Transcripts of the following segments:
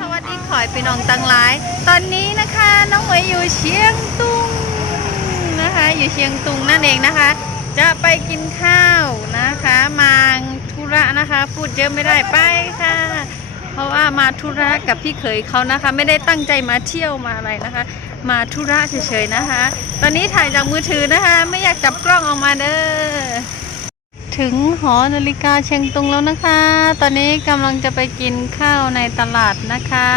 สวัสดีขอยพี่น้องตังหลาย ตอนนี้นะคะน้องเหมยอยู่เชียงตุงนะคะ อยู่เชียงตุงนั่นเองนะคะ จะไปกินข้าวนะคะมาธุระนะคะ พูดเยอะไม่ได้ไปค่ะ เพราะว่ามาธุระกับพี่เขยเขานะคะ ไม่ได้ตั้งใจมาเที่ยวมาอะไรนะคะ มาธุระเฉยๆนะคะ ตอนนี้ถ่ายจากมือถือนะคะ ไม่อยากจับกล้องออกมาเด้อ ถึงหอนาฬิกาเชียงตุงแล้วนะคะ ตอนนี้กำลังจะไปกินข้าวในตลาดนะคะ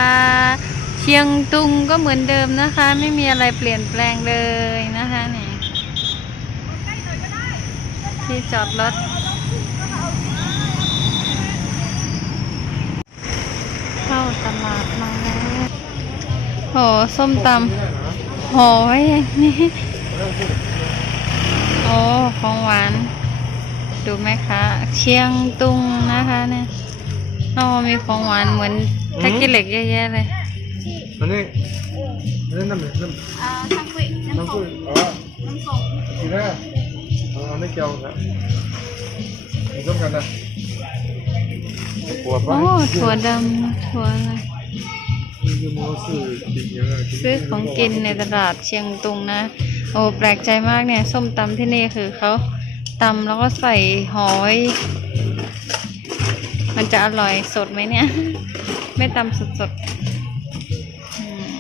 เชียงตุงก็เหมือนเดิมนะคะ ไม่มีอะไรเปลี่ยนแปลงเลยนะคะนี่ที่จอดรถเข้าตลาดมาแล้วโหส้มตำโหไว้อย่างนี้โอ้ของหวาน ดูไหมคะ เชียงตุงนะคะเนี่ยโอ้มีของหวานเหมือนแพ็กเกจเหล็กเยอะแยะเลย อันนี้อันนี้น้ำน้ำน้ำกุ้ยน้ำกุ้ยอ๋อน้ำส้มกินได้อ๋อไม่เกี่ยวครับมีส้มกันนะปวดโอ้ปะถั่วดำถั่วอะไรยูโมสื่อจริงยังไงซื้อของกินในตลาดเชียงตุงนะ โอ้แปลกใจมากเนี่ย ส้มตำที่นี่คือเขา ตำแล้วก็ใส่หอย มันจะอร่อยสดไหมเนี่ย ไม่ตำสดๆอืม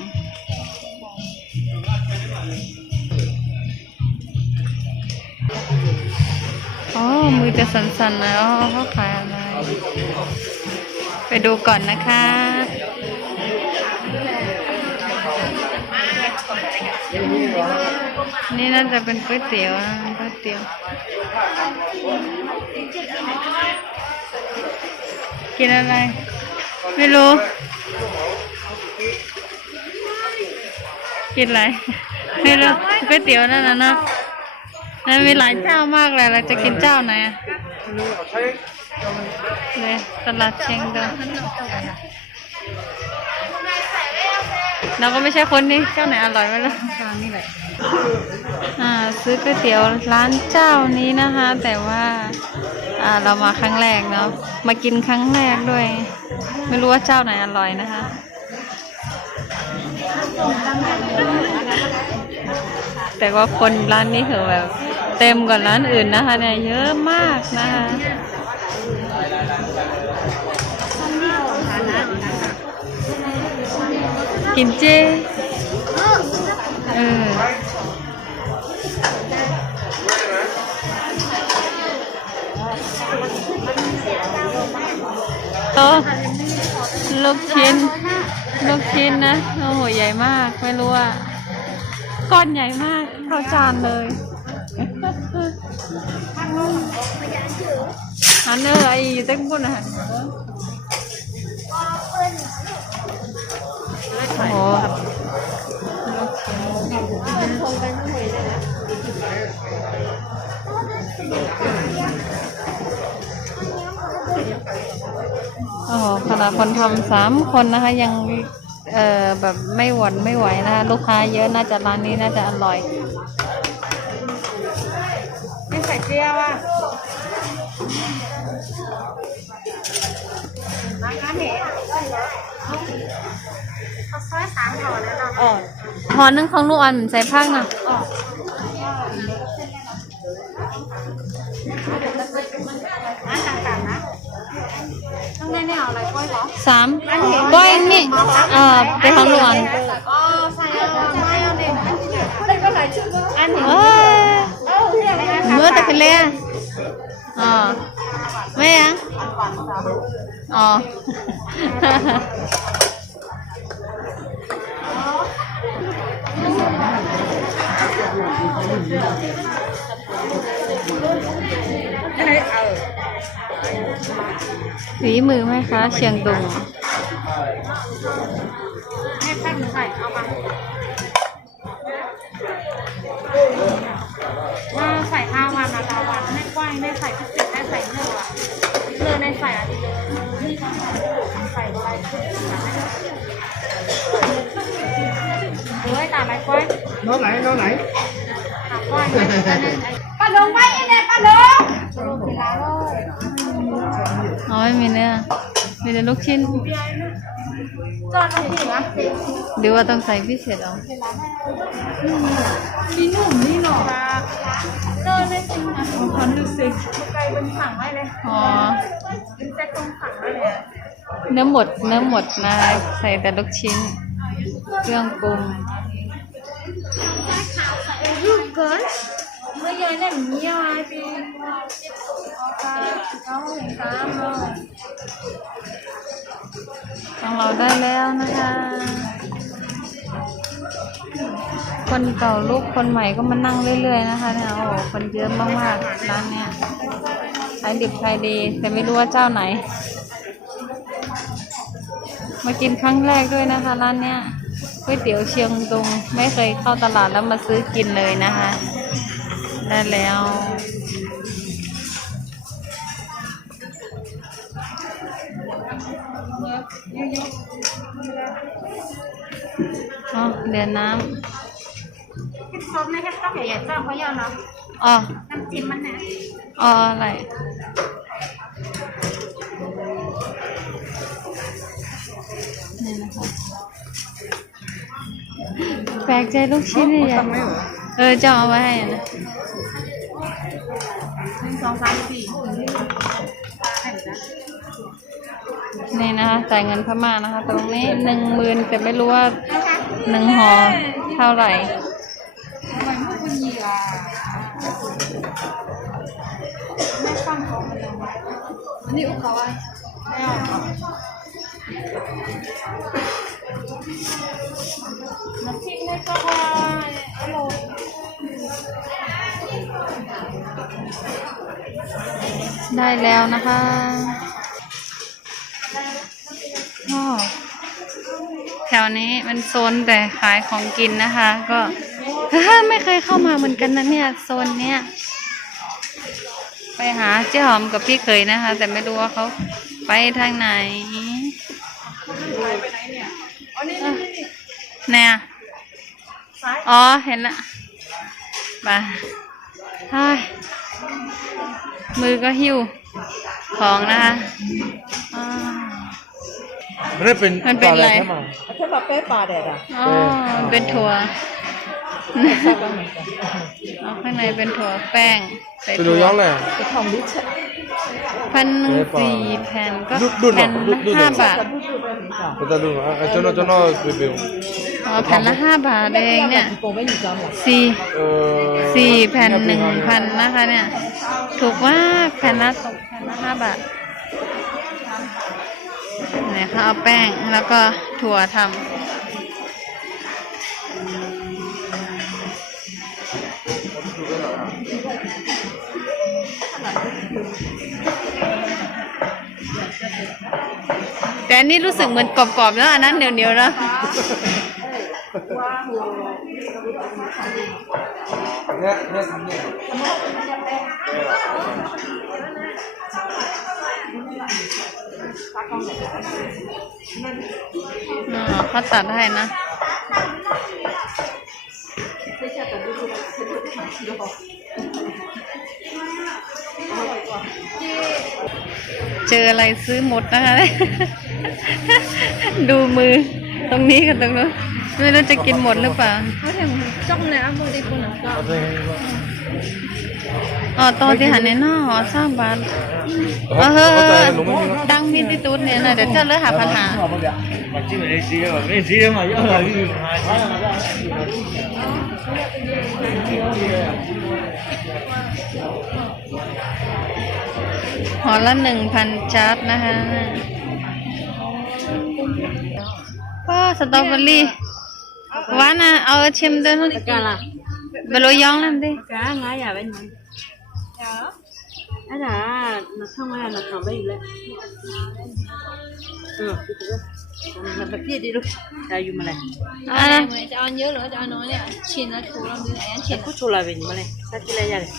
อ๋อ มือจะสั่นๆนะอ๋อเขาขายอะไร ไปดูก่อนนะคะ นี่น่าจะเป็นก๋วยเตี๋ยวก๋วยเตี๋ยว กินอะไร ไม่รู้ กินอะไร ไม่รู้ก๋วยเตี๋ยวนั่นนะเนะมันมีหลายเจ้ามากเลยเราจะกินเจ้าไหนอะเลยตลาดเชียงดงเราก็ไม่ใช่คนนี้เจ้าไหนอร่อยไม่รู้ทางนี่แหละ ซื้อก๋วยเตี๋ยวร้านเจ้านี้นะคะ แต่ว่าอ่าเรามาครั้งแรกเนาะมากินครั้งแรกด้วย ไม่รู้ว่าเจ้าไหนอร่อยนะคะ แต่ว่าคนร้านนี้คือแบบ เต็มกว่าร้านอื่นนะคะเนี่ยเยอะมากนะคะกินเจเออ โตลูกชิ้น ลูกชิ้นนะ โอ้โห ใหญ่มาก ไม่รู้ว่าก้อนใหญ่มากเท่าจานเลยอันเนอร์ไอ้เต็มบุญนะโอ้โหโอ้โหขนาดคนทำสามคนนะคะ ยังเอ่อแบบไม่หวนไม่ไหวนะคะลูกค้าเยอะน่าจะร้านนี้น่าจะอร่อยไม่ใส่เกลียวอะร้านค้าเหนเขาซอยสามห่อแล้วเนาะอ๋อหอนึงของลูกอันใส่ผักนะร้า สามก้อยนี่เอ่อเป็นของลูกอันอ๋อใส่เอาไม่เอาเนี่ยได้ก็หลายชุดอันนี้เอ้ยเมื่อแต่กันเลยอะอ๋อไม่ยังอ๋อ ฝีมือไหมคะเชียงตุงให้แป้งใส่เอามาว่าใส่ห้าวันนะตาวันไม่กว้างไม่ใส่พิเศษไม่ใส่เนื้ออะเนื้อในใส่อะไรเลยนี่ก็ใส่อะไรเฮ้ยตาอะไรกว้างน้องไหนน้องไหนถามกว้างไหมป้าลงไว้เนี่ยป้าลงเอ๋อไม่มีเนื้อ มีแต่ลูกชิ้น จอนน้ำผิงอะหรือว่าต้องใส่พิเศษเอามีหนุ่มนี่หนอเลิศเลยจริงนะขอดูสิไกลเป็นสั่งไว้เลยอ๋อเป็นแจ็คตรงสั่งไว้เลยอะเนื้อหมด เนื้อหมดนะ ใส่แต่ลูกชิ้น เครื่องปรุงลูกเกินเมื่อยายเนี่ยมีอะไรปีเอาเห็นตามเลยของเราได้แล้วนะคะ คนเก่าลูกคนใหม่ก็มานั่งเรื่อยๆนะคะเนี่ยโอ้โหคนเยอะมากๆร้านเนี้ยขายดิบขายดีแต่ไม่รู้ว่าเจ้าไหน มากินครั้งแรกด้วยนะคะ ร้านเนี้ยก๋วยเตี๋ยวเชียงตุงไม่เคยเข้าตลาดแล้วมาซื้อกินเลยนะคะ ได้แล้ว อ๋อเดือนน้ซอสไม่แค่ต้องใหญ่ๆจ้าเขายาวเนาะำอ๋อน้ำจิ้มมันนะอ๋ออะไรนี่นะคะแปลกใจลูกชิ้นใหญ่ๆเออจะเอาไว้ให้นะหนึ่ง สองสามสี่นี่นะคะจ่ายเงินพม่านะคะ ตรงนี้หนึ่งหมื่นแต่ไม่รู้ว่าหนึ่งห่อเท่าไหร่ทำไมไม่คุณเหยื่อไม่ฟังเขาเลยอันนี้อุกเขาไว้ไม่เอาน้ำพริกไม่ก็ว่าอร่อย ได้แล้วนะคะอ้อแถวนี้มันโซนแต่ขายของกินนะคะ ก็ไม่เคยเข้ามาเหมือนกันนะเนี่ยโซนเนี้ยไปหาเจ๊หอมกับพี่เคยนะคะ แต่ไม่รู้ว่าเขาไปทางไหนเนี่ยอ๋อเห็นละไป มือก็หิ้วของนะคะอ่าไม่ได้เป็นมันเป็นอะไรใช่ไหมถ้าแบบเป๊ะปลาแดดอะอ๋อมันเป็นถั่วอ๋อข้างในเป็นถั่วแป้งใส่จะดูถั่วย้อนเลยจะทำดิฉันพันหนึ่งสี่แผ่นก็ดูดูหน่แผ่อยนดูละดูหน่ห้าอยบาทจะจะดูอะจนจนเบลอ๋อแผ่นละห้าบาทเองเนี่ยโปรไม่ อยู่จอมหรอกสี่เออสี่แผ่นหนึ่งพันนะคะเนี่ย ถูกมากแผ่นละตกแผ่นละห้าบาทเนี่ยเขาเอาแป้งแล้วก็ถั่วทำแต่อันนี้รู้สึกเหมือนกรอบๆแล้วอันนั้นเหนียวๆแล้ว เนี่ยเนี่ยทำเนี่ยอ๋อเขาตัดให้นะเจออะไรซื้อหมดนะคะ ดูมือ ตรงนี้กับตรงนู้นไม่รู้จะกินหมดหรือเปล่าเขาถึงจ้องนะบุดิคุณก็อ๋อตัวที่หันในนอหอสร้างบ้านเออดังมีที่ตูดเนี่ยนะเดี๋ยวเจ้าเลือหาปัญหาหอละหนึ่งพันชาร์ตนะคะ ว้าสตรอเบอรี่หวานอ่ะเอาชิมด้วยนู่นบลอยองนั่นดิจ้าไงอย่าไปไหนจ้าอันน่ะนักท่องมานักท่องไปอยู่แล้วเออมันแบบนี้ดิลูกจะอยู่มาเลยอ่ะจะเอาเยอะหรือจะเอาน้อยเนี่ยชิมแล้วถูกแล้วมือไหนชิมกูถูกอะไรไปอยู่มาเลยสักกี่ระยะเลย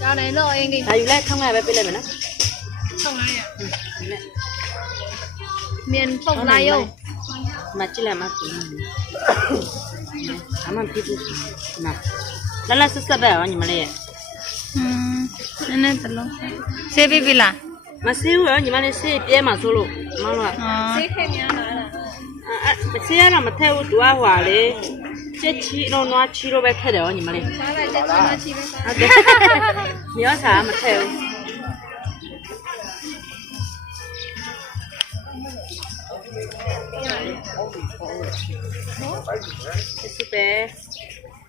จะเอาไหนเลือกเองดิอยู่แล้วท่องไงไปไปเลยไหมนะท่องไงอ่ะ មានពុកឡាយយោមកជិះឡាមកពីអាមពីទូមកឡាឡាសិស្កបែអញមលេဟင်းနည်းနည်းတလုံးဆေးပြီးပြီလားမဆေးဘူးရောညီမလေးဆေးပြဲမှာဆိုလို့မလို့อ่าဆေးခဲများလားအဲမဆေးရတာမထဲဘူးသူကဟွာလေချက်ချီတော့နွားချီတော့ပဲခက်တယ်ရောညီမလေးစားလိုက်ချက်ချီနွားချီပဲစားဟုတ်တယ်မြောစာမထဲဘူး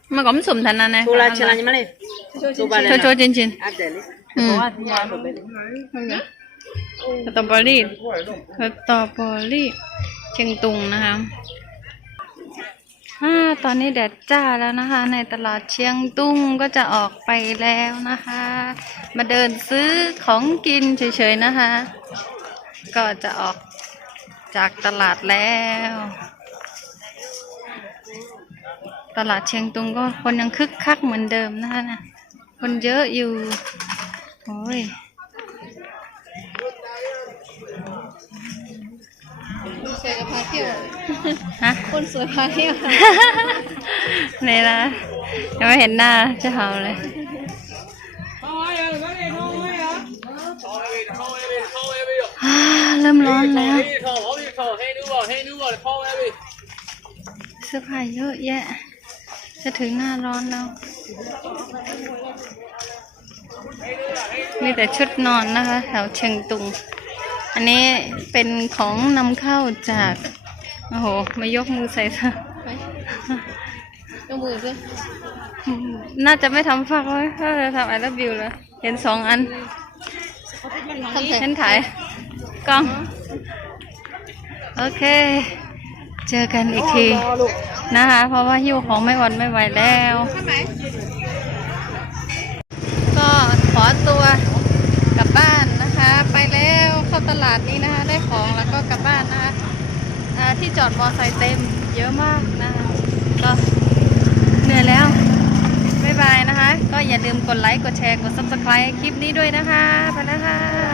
mà có sủng thần này này là chơi là như thế chơi chơi chân chân ừ tờ bò li tờ bò li เชียงตุงนะคะอ่าตอนนี้แดดจ้าแล้วนะคะ ในตลาดเชียงตุงก็จะออกไปแล้วนะคะ มาเดินซื้อของกินเฉยๆนะคะ ก็จะออก จากตลาดแล้ว ตลาดเชียงตุงก็คนยังคึกคักเหมือนเดิมนะคะนะคนเยอะอยู่ โอ้ยฮะคนสวยพาเที่ยวนี่นะยังไม่เห็นหน้าเจะเฮาเลยอ่า เริ่มร้อนแล้วเสื้อผ้าเยอะแยะ จะถึงหน้าร้อนแล้ว มีแต่ชุดนอนนะคะแถวเชียงตุง อันนี้เป็นของนำเข้าจาก โอ้โห มายกมือใส่ซะยกมือซะน่าจะไม่ทำฝากไว้ถ้าจะทำไอรับบิวแล้ว เห็นสองอันเห็นถ่าย กล้อง โอเค เจอกันอีกทีนะคะ เพราะว่าหิ้วของไม่หวันไม่ไหวแล้ว ก็ขอตัวกลับบ้านนะคะ ไปแล้วเข้าตลาดนี้นะคะ ได้ของแล้วก็กลับบ้านนะคะที่จอดมอไซค์เต็มเยอะมากนะคะ ก็เหนื่อยแล้วบ๊ายบายนะคะ ก็อย่าลืมกดไลค์ กดแชร์ กด subscribe คลิปนี้ด้วยนะคะ ไปแล้วค่ะ